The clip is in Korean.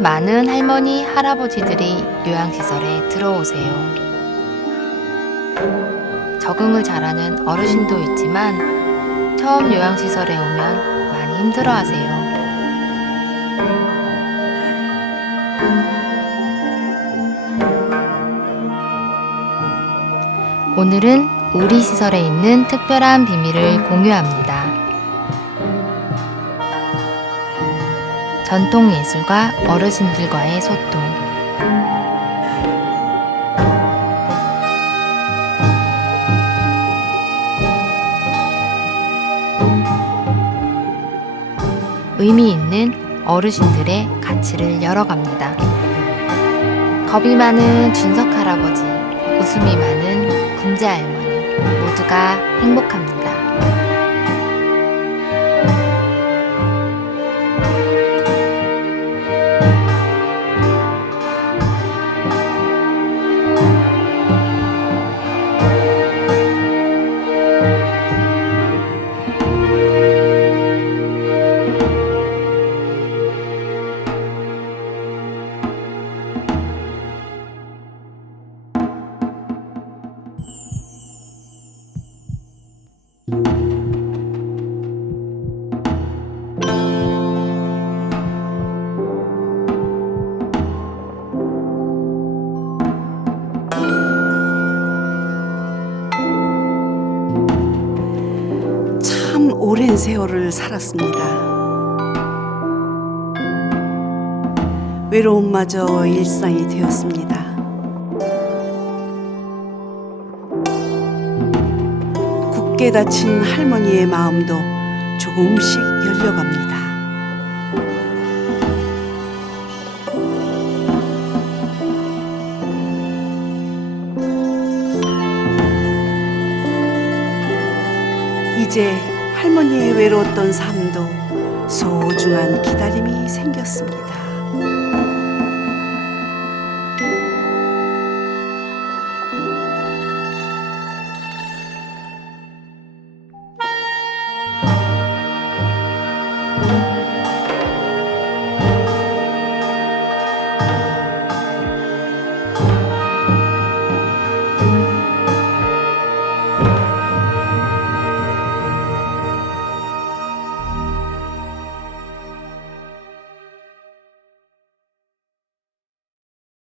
많은 할머니, 할아버지들이 요양시설에 들어오세요. 적응을 잘하는 어르신도 있지만 처음 요양시설에 오면 많이 힘들어 하세요. 오늘은 우리 시설에 있는 특별한 비밀을 공유합니다. 전통 예술과 어르신들과의 소통. 의미 있는 어르신들의 가치를 열어갑니다. 겁이 많은 준석 할아버지, 웃음이 많은 군재 할머니, 모두가 행복합니다. 오랜 세월을 살았습니다. 외로움마저 일상이 되었습니다. 굳게 닫힌 할머니의 마음도 조금씩 열려갑니다. 이제 할머니의 외로웠던 삶도 소중한 기다림이 생겼습니다.